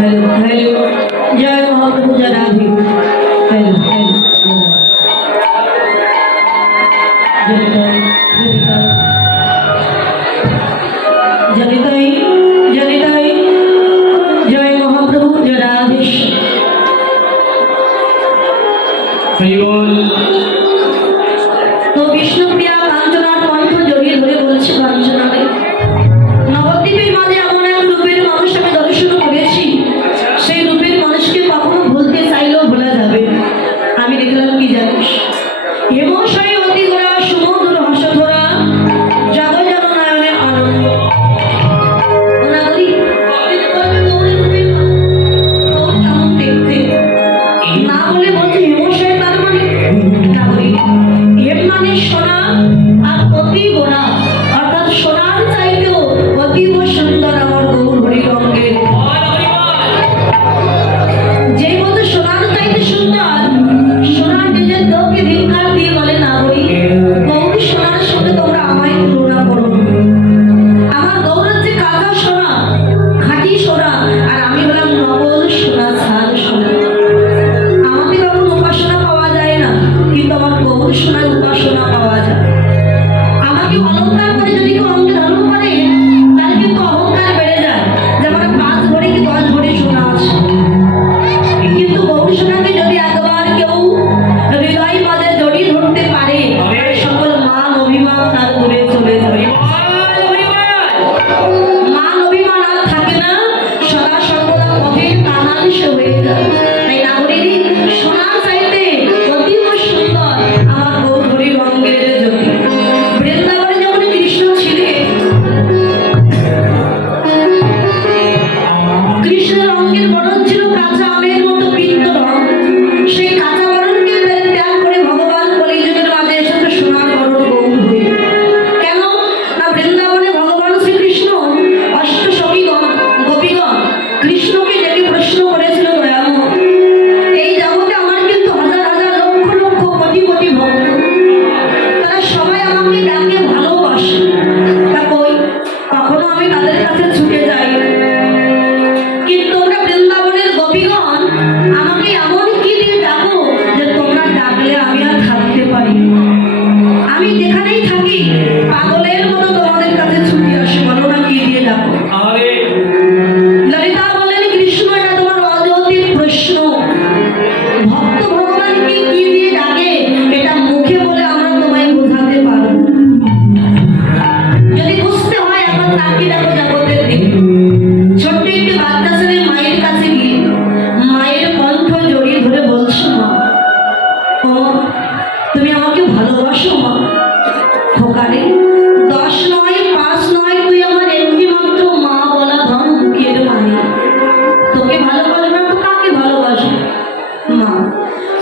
Hello hello जय महाप्रभु जय Radhe hello hello जनिताई जनिताई जय महाप्रभु जय राधे तो विष्णुप्रिया कांचनार कण्ठ जड़िए धरे बोलছে কাঞ্চনা রে নবদ্বীপের মাঝে এমন এক রূপের মানুষ আমি দর্শন করেছি সেই রূপের মানুষকে কখনো ভুলতে চাইলেও ভোলা যাবে আমি দেখলাম কি জানিস হেমশায়ী অতি গোরা সমুদ্র হাসধরা জগজন নয়নে আনন্দ ওনাগরি কেমন দেখতে না বলে বলছে হেমশায়ী তার মানে নাগরি এর মানে সোনা আর অতি গোরা অর্থাৎ সোনার চাইতেও অতীব সুন্দর আমার গৌর হরিরঙ্গের যেই বলতে সোনার চাইতে সুন্দর সোনার নিজের দোকে ধিক্কার দিয়ে বলে না বলি গৌর সোনার সঙ্গে তোমরা আমায় তুলনা করো আমার গৌরের যে কাঁচা সোনা খাঁটি সোনা আর আমি হলাম নকল সোনা ছাল সোনা আমাকে তখন উপাসনা পাওয়া যায় না কিন্তু আমার গৌর সোনার উপাসনা পাওয়া যায় আমাকে অলঙ্কার করে যদি কেউ অঙ্গে ধারণ করে তাহলে কিন্তু অহংকার বেড়ে যায় যে আমার 5 ভরি কি 10 ভরি সোনা আছে কিন্তু গৌর সোনাকে যদি একবার কেউ হৃদয় পদে জড়িয়ে ধরতে পারে সকল মান অভিমান তার দূরে চলে যাবে মান অভিমান আর থাকে না সদা সর্বদা পথের কানাংশ হয়ে যায় তাই নাগরিক সোনার চাইতে অতীব সুন্দর আমার গৌর হরিরঙ্গের জ্যোতি বৃন্দাবনে যখন কৃষ্ণ ছিলেন কৃষ্ণের রঙের বরণ ছিল কাঁচা আমের মতো পিত্ত রং সেই কাঁচা বরণকে ত্যাগ করে ভগবান কলিযুগের মাঝে এসেছে সোনার বরণ গৌর হয়ে কেন না বৃন্দাবনে ভগবান শ্রীকৃষ্ণ অষ্টসখীগণ গোপীগণ কৃষ্ণকে ডেকে প্রশ্ন করেছিল দয়াময় এই জগতে আমার কিন্তু হাজার হাজার লক্ষ লক্ষ কোটি কোটি ভক্ত তারা সবাই আমাকে ডাকে ভালোবাসে তা কই কখনো আমি তাদের কাছে ছুটে যাই কিন্তু তোমরা বৃন্দাবনের গোপীগণ আমাকে এমন কি দিয়ে ডাকো যে তোমরা ডাকলে আমি আর থাকতে পারি আমি যেখানেই থাকি পাগলের মতো তোমাদের কাছে ছুটে আসি বলো না কি দিয়ে ডাকো ললিতা বললেন কৃষ্ণ এটা তোমার অযৌক্তিক প্রশ্ন ভক্ত ভগবানকে কি দিয়ে ডাকে এটা মুখে বলে আমরা তোমায় বোঝাতে পারবো যদি বুঝতে হয় এখন তাকিয়ে দেখো জগতের দিকে ছোট্ট একটি বাচ্চা ছেলে মায়ের কাছে গিয়ে মায়ের কণ্ঠ জড়িয়ে ধরে বলছো মা ও তুমি আমাকে ভালোবাসো মা খোকারে 10 নয় 5 নয় তুই আমার একটি মাত্র মা বলা ধন মুখের বাণী তোকে ভালোবাসো না তো কাকে ভালোবাসো মা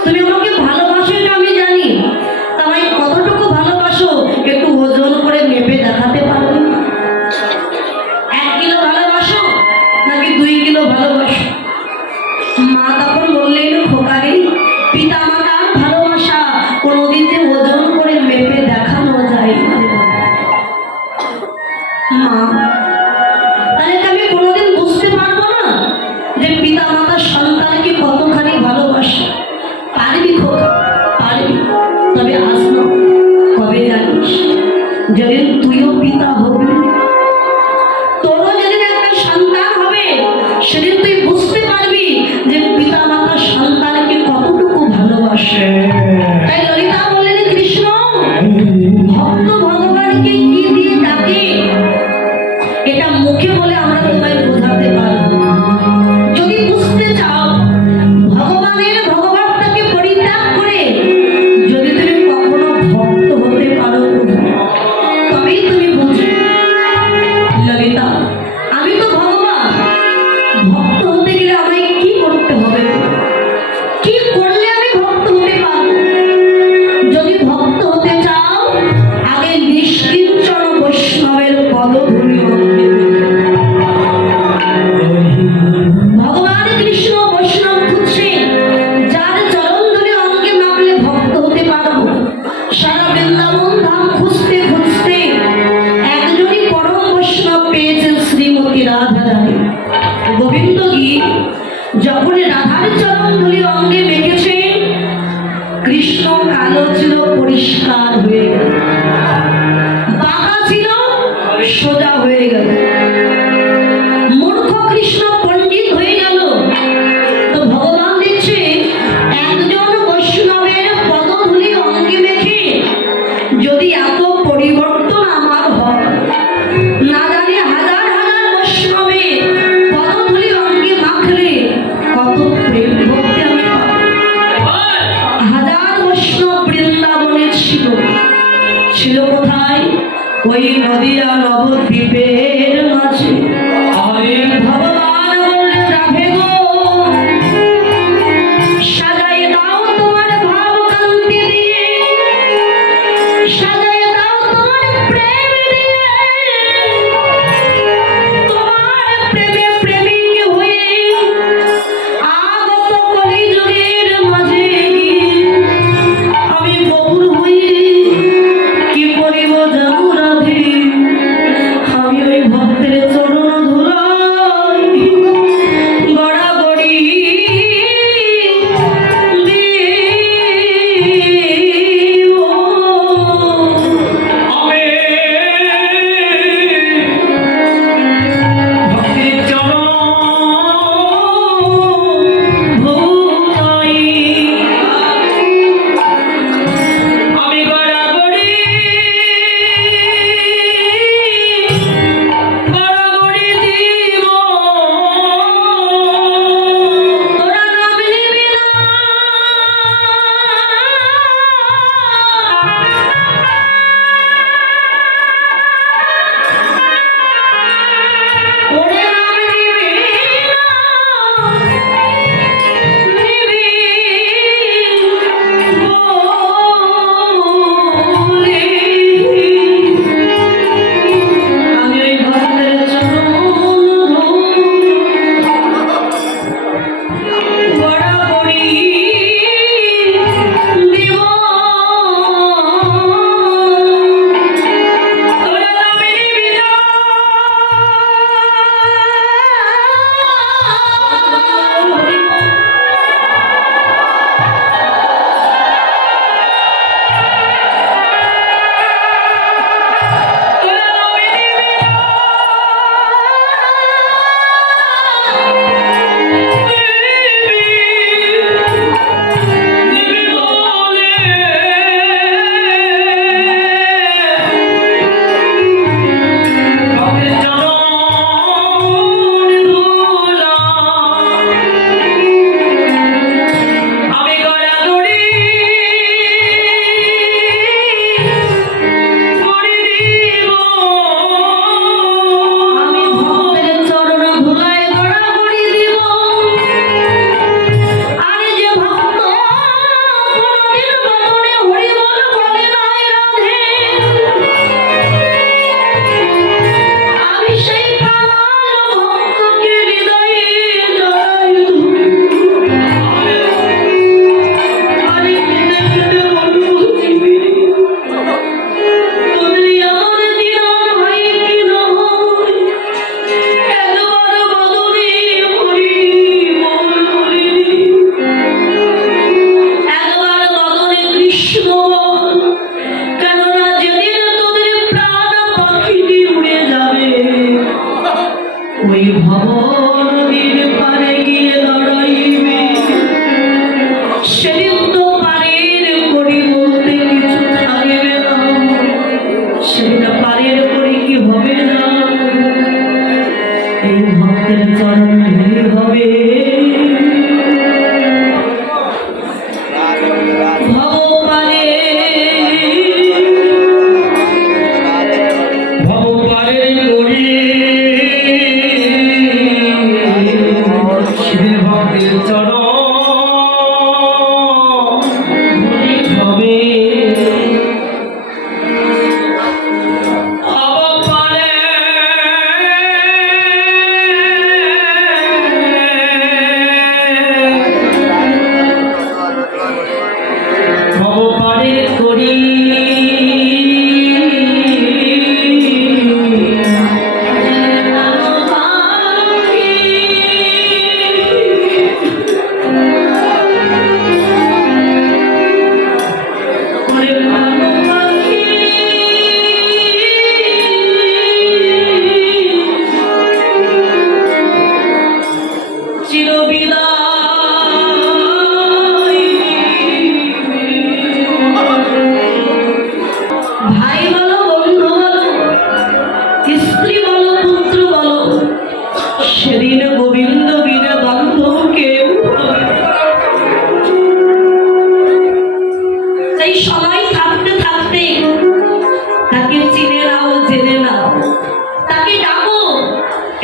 তুমি আমাকে ভালোবাসো এটা আমি জানি তোমায় কতটুকু ভালোবাসো একটু ওজন করে মেপে দেখাতে পারবে 1 কিলো ভালোবাসো নাকি 2 কিলো ভালোবাসো মা তখন বললেন খোকারে পিতা মাতার ভালোবাসা কোনোদিন যে ওজন করে মেপে দেখানো যায় না মা তাহলে তো আমি কোনোদিন বুঝতে পারবো না যে পিতা মাতা সন্তানকে কতখানি ভালোবাসে পারবি খোকা পারবি তবে আজ না কবে জানিস যেদিন তুইও পিতা হবি তোরও যেদিন একটা সন্তান হবে সেদিন তুই বুঝতে পারবি যে পিতা মাতা সন্তানকে কতটুকু ভালোবাসে তাই ললিতা বললেন কৃষ্ণ ভক্ত ভগবানকে কি দিয়ে ডাকে এটা মুখে বলে আমরা তোমায় বোঝাতে পারবো যদি বুঝতে চাও ভগবানের ভগবানটাকে পরিত্যাগ করে যদি তুমি কখনো ভক্ত হতে পারো তবেই তুমি বুঝবে ললিতা আমি তো ভগবান ভক্ত হতে গেলে আমায় কি করতে হবে কি করলে আমি ভক্ত হতে পারবো যদি ভক্ত হতে চাও আগে নিষ্কিঞ্চন বৈষ্ণবের পদধূলি গেল। মূর্খ কৃষ্ণ পণ্ডিত হয়ে গেল। তো ভগবান দেখছে একজন বৈষ্ণবের পদধূলি অঙ্গে মেখে যদি এত পরিবর্তন আমার হয়, না জানি হাজার হাজার বৈষ্ণবের পদধূলি অঙ্গে মাখলে কত প্রেম ভক্তি আমি পাবো। হাজার বৈষ্ণব বৃন্দাবনে ছিল, ছিল কোথায়? ওই নদিয়া নবদ্বীপের মাঝে। ভগবান বললেন রাধে গো, সাজাই দাও তোমার ভাব কান্তি দিয়ে, সাজাই দাও তোমার প্রেম দিয়ে, তোমার প্রেমে প্রেমিক হয়ে আগত কলিযুগের মাঝে আমি বকুল হয়ে কি করিব জানো রাধে, আমি ওই ভক্তের চরণ ধুলাই গড়াগড়ি দিব। আমি ভক্তির চরণ ভুলাই আমি গড়াগড়ি দিব। তোরা নাম নিবি না, ওরে নাম নিবি না, নিবি বলে আমি ওই ভক্তের চরণ গড়াগড়ি দিব। তোরা নামে নিবি না, তোরা নামে নিবি না, নিবি বলে ভক্তের চরণ ধুলাই আমি গড়াগড়ি দিব। আমি ভক্তের চরণ ধুলায় গড়াগড়ি দিব। আর যে ভক্ত কোনদিন বদনে হরি বল বলে নাই রাধে, আমি সেই কামাল ভক্তকে হৃদয়ে জড়াই ধরি। আরে কেঁদে কেঁদে বলবো চিবি, তোদের আমার দিন হয় কি নয়, একবার বদনে হরি বল বলিনি, একবার বদনে কৃষ্ণ বল, কেননা যেদিন তোদের প্রাণ পাখিটি উড়ে যাবে, ওই ভব নদীর পারে গিয়ে দাঁড়াইবে, সেদিন তো পারের করি বলতে কিছু থাকবে না, সেটা পারের করি কি হবে না, এই ভক্তের চরণ ধুলি হবে। ভগবানে ভগবানের গড়ি শিবের ভক্তের চরণ ধুলি হবে। ভগবানের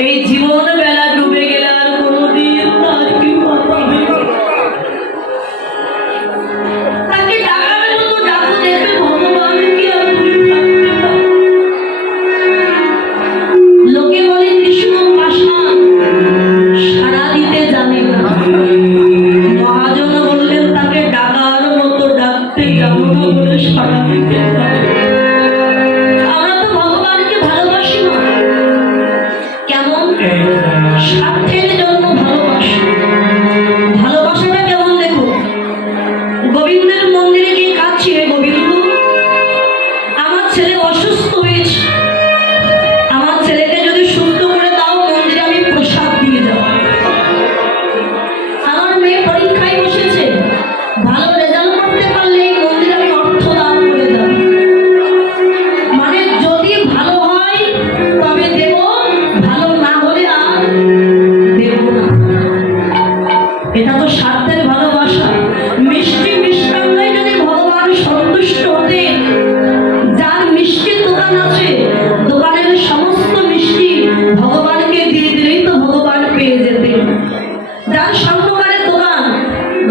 এই জীবন বেলা ডুবে গেলে আর কোনোদিন তার কি কথা হবে? তাকে ডাকার মতো ডাকো, দেখবে ভগবান কি আর তুমি থাকতে পারো? লোকে বলে কৃষ্ণ পাষাণ, সাড়া দিতে জানে না। মহাজন বললেন তাকে ডাকার মতো ডাকতে জানো না বলে সাড়া দিতে জানে না। আমরা তো ভগবানকে ভালোবাসি না, কেমন স্বার্থের জন্য ভালোবাসি। ভালোবাসাটা কেমন দেখো, গোবিন্দের মন্দিরে গিয়ে কাঁদছি, হে গোবিন্দ আমার ছেলে অসুস্থ হয়েছে, আমার ছেলেকে যদি সুস্থ করে দাও মন্দিরে আমি প্রসাদ দিয়ে যাব। আমার মেয়ে পরীক্ষায় বসেছে, ভালো রেজাল্ট করতে পারলে এই মন্দিরে আমি অর্থ দান করে দেব। মানে যদি ভালো হয় তবে দেব, ভালো না হলে আর দেব না। এটা তো স্বার্থের ভালোবাসা। মিষ্টি মিষ্টান্নই যদি ভগবান সন্তুষ্ট হতেন, যার মিষ্টির দোকান আছে দোকানের সমস্ত মিষ্টি ভগবানকে দিয়ে দিলেই তো ভগবান পেয়ে যেতেন। যার স্বর্ণকারের দোকান,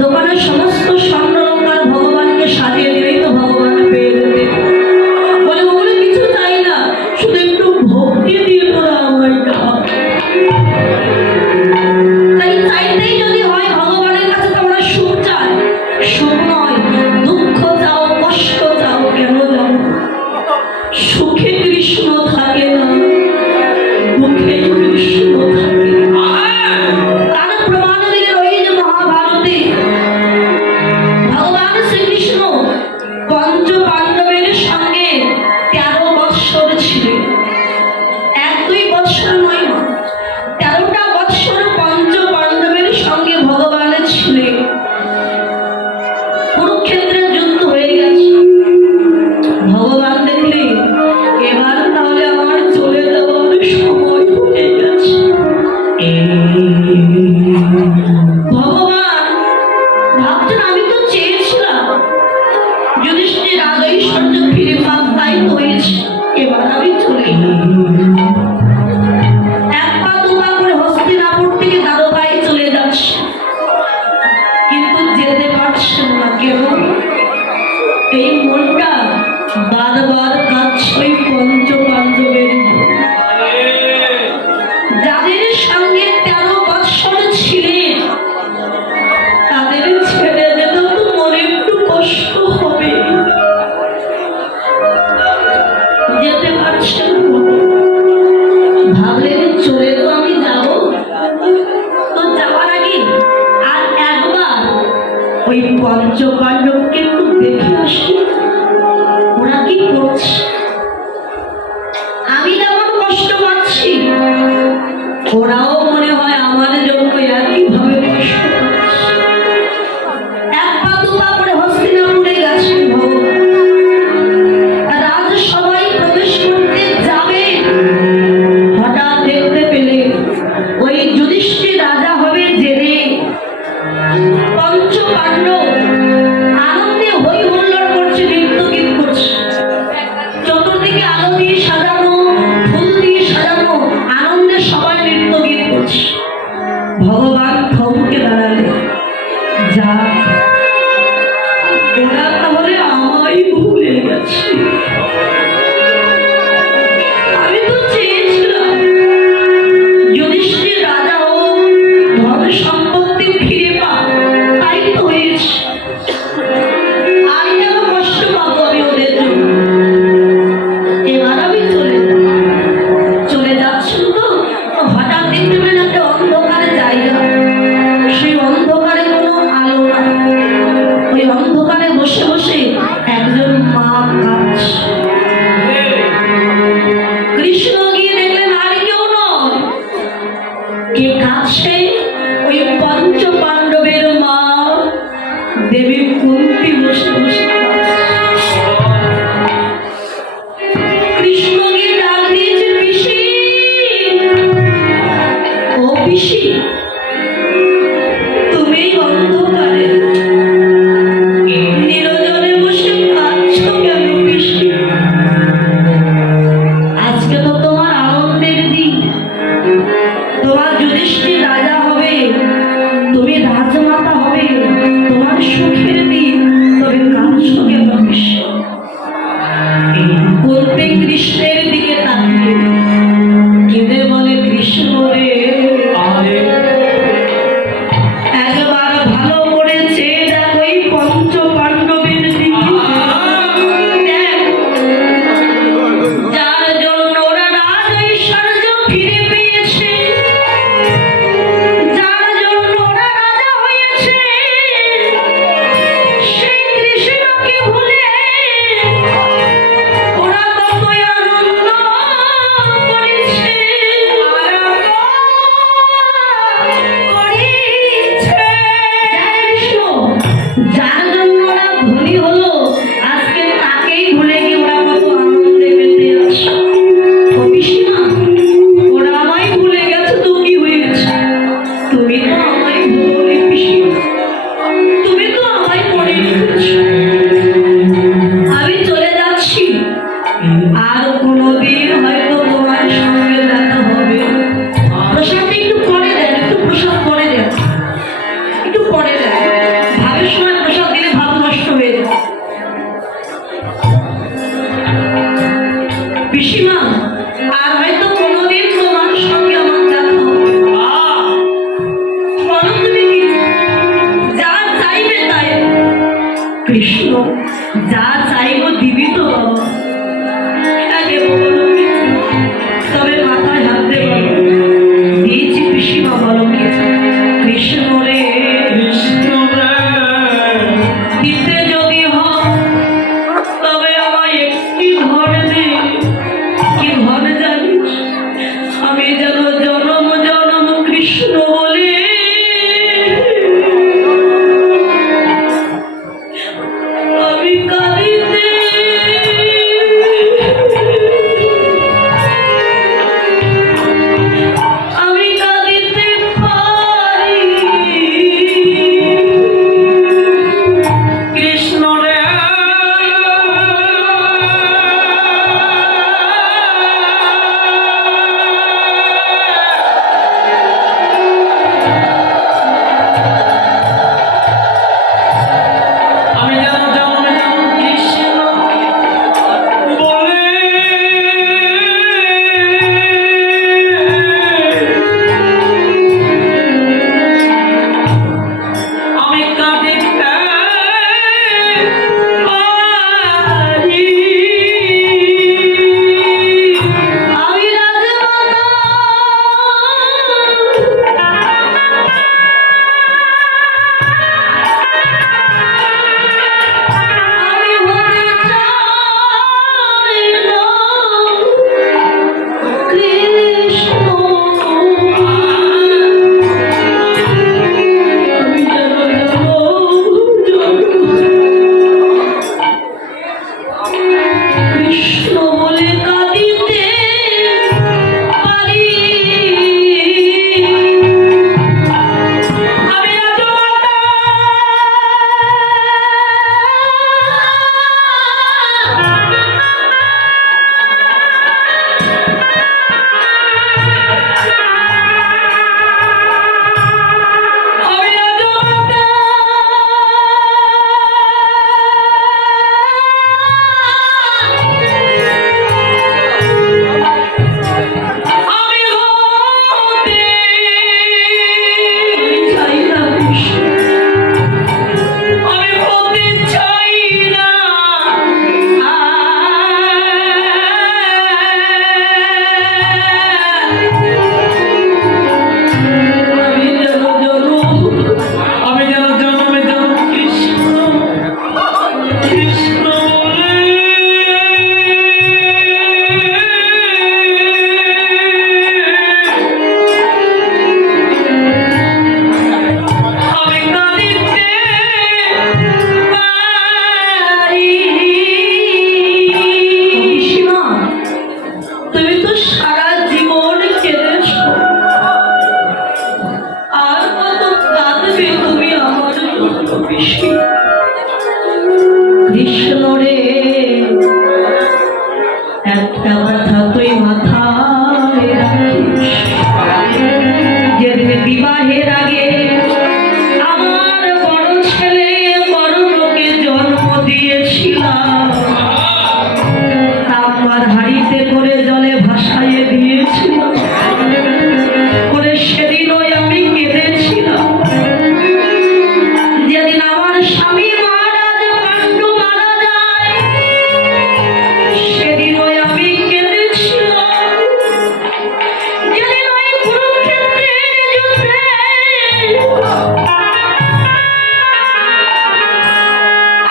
দোকানের সমস্ত স্বর্ণলঙ্কার ভগবানকে সাজিয়ে দিলেই তো ভগবান পেয়ে যেতেন। বলে ওগুলো কিছু চাই না, শুধু একটু ভক্তি দিয়ে তোরা আমায় ডাক। তাই চাইতেই যদি হয় ভগবানের কাছে তো আমরা সুখ চাই, সুখ নয় দুঃখ চাও, কষ্ট চাও, কেন জানো? সুখে কৃষ্ণ থাকে না, দুঃখে কৃষ্ণ থাকে। তার প্রমাণ দিলেন ওই যে মহাভারতে ভগবান শ্রীকৃষ্ণ পঞ্চ পাণ্ডবের সঙ্গে 13 বৎসর ছিলেন। 1-2 বৎসর নয়, 13টা বৎসর পঞ্চ পাণ্ডবের সঙ্গে ভগবান ছিলেন। কুরুক্ষেত্রের যুদ্ধ হয়ে গেছে, ভগবান দেখলেন এবার তাহলে আমার চলে যাওয়ার সময় হয়ে গেছে। ভগবান ভাবছেন আমি তো চেয়েছিলাম যুধিষ্ঠির রাজা ঐশ্বর্য ফিরে পাক, তাই তো হয়েছে, এবার আমি চলে গেলাম। এক পা দু পা করে হস্তিনাপুর থেকে দ্বারকায় চলে যাচ্ছে, কিন্তু যেতে পারছেন না। কেন? এই মনটা বারবার কাঁদছে ওই পঞ্চ পাণ্ডবের জন্য। যাদের সঙ্গে 13 বৎসর ছিলেন তাদের ছেড়ে যেতে তো মনে একটু কষ্ট হবে, যেতে পারছেন না। ভাবলেন চলে তো আমি যাব, তো যাওয়ার আগে আর একবার ওই পঞ্চ পাণ্ডবকে একটু দেখে আসি, ওরা কি করছে। আমি যেমন কষ্ট পাচ্ছি ওরাও মনে হয় আমার জন্য একইভাবে কষ্ট পাচ্ছে। এক পা দু পা করে হস্তিনাপুরে গেছেন ভগবান। রাজসভায় প্রবেশ করতে যাবে, হঠাৎ দেখতে পেলে ওই যুধিষ্ঠির রাজা হবে জেনে পঞ্চ পাণ্ডব আনন্দে হই হুল্লোড় করছে, নৃত্য গীত করছে। চতুর্দিকে আলো দিয়ে সাজানো, ফুল দিয়ে সাজানো, আনন্দে সবাই নৃত্য গীত করছে। ভগবান থমকে দাঁড়ালেন, যা ওরা তাহলে আমায় ভুলে গেছে। আমি তো চেয়েছিলাম যুধিষ্ঠির রাজা ও ধন সম্পত্তি ফিরে পাক, তাই তো হয়েছে। আর কেন কষ্ট পাবো আমি ওদের জন্য? এবার আমি চলে যাব। চলে যাচ্ছেন তো হঠাৎ দেখতে পেলেন একটা অন্ধকার জায়গা, সেই অন্ধকারে কোনো আলো না। ওই অন্ধকারে বসে বসে একজন মা কাঁদছে। কৃষ্ণ গিয়ে দেখলেন আর কেউ নয়, কে কাঁদছে? ওই পঞ্চ পাণ্ডবের মা দেবী কুন্তি বসে বসে কাঁদছে। কৃষ্ণ গিয়ে ডাক দিয়েছে, পিসি ও পিসি, তুমি অন্ধকারে নিরজনে বসে কাঁদছো কেন পিসি? আজকে তো তোমার আনন্দের দিন, রাখিস। যেদিন বিবাহের আগে আমার বড় ছেলে বড় লোকে জন্ম দিয়েছিলাম, তামার হাড়িতে করে জলে ভাসাইয়ে দিয়েছিলাম, করে সেদিনও আমি কেঁদেছিলাম। যেদিন আমার স্বামী মহারাজ পাণ্ডু মারা যায়, সেদিনও আমি কেঁদেছিলাম। যেদিন ওই কুরুক্ষেত্রের যুদ্ধে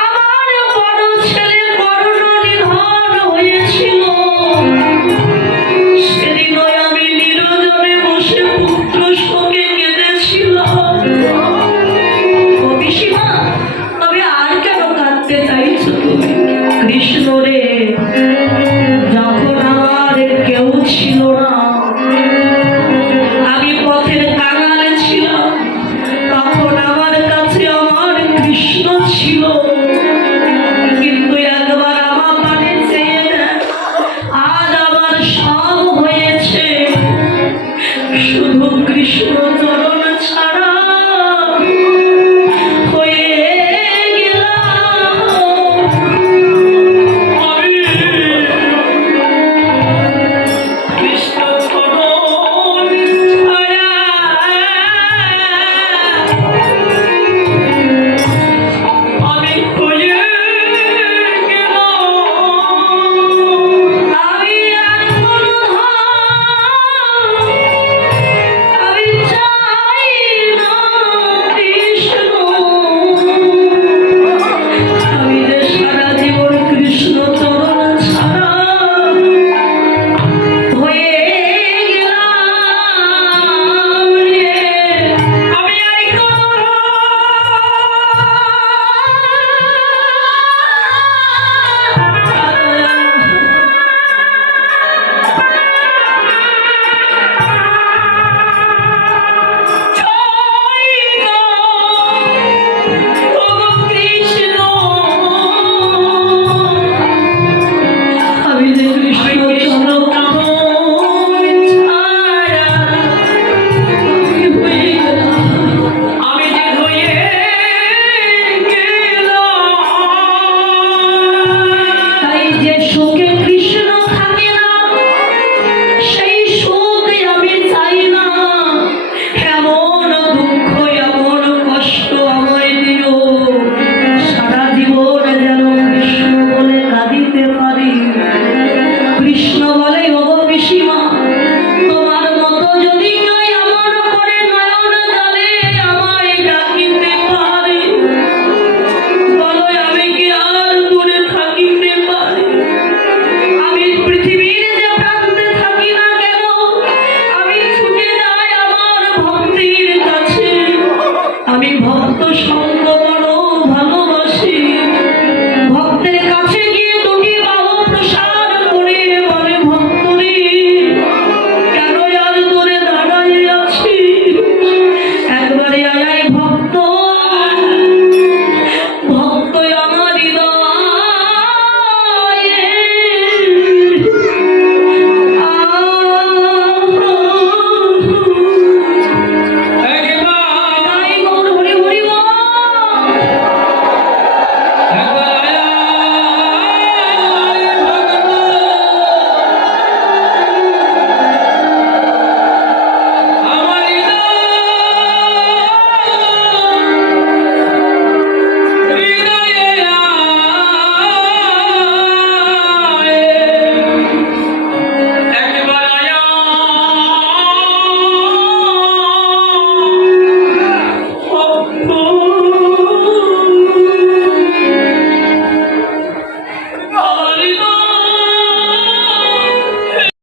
আমার বড় ছেলে কর্ণ নিধন হয়েছিল, সেদিনও আমি নীরজনে বসে পুত্র শোকে কেঁদেছিলাম। ও পিসিমা, তবে আর কেন কাঁদতে চাইছো তুমি? কৃষ্ণ রে, যখন আমার কেউ ছিল না, আমি পথের কাঙাল ছিলাম, তখন আমার কাছে আমার কৃষ্ণ ছিল। কিন্তু একবার আমার পানে চেয়ে দেখ, আজ আমার সব হয়েছে, শুধু কৃষ্ণ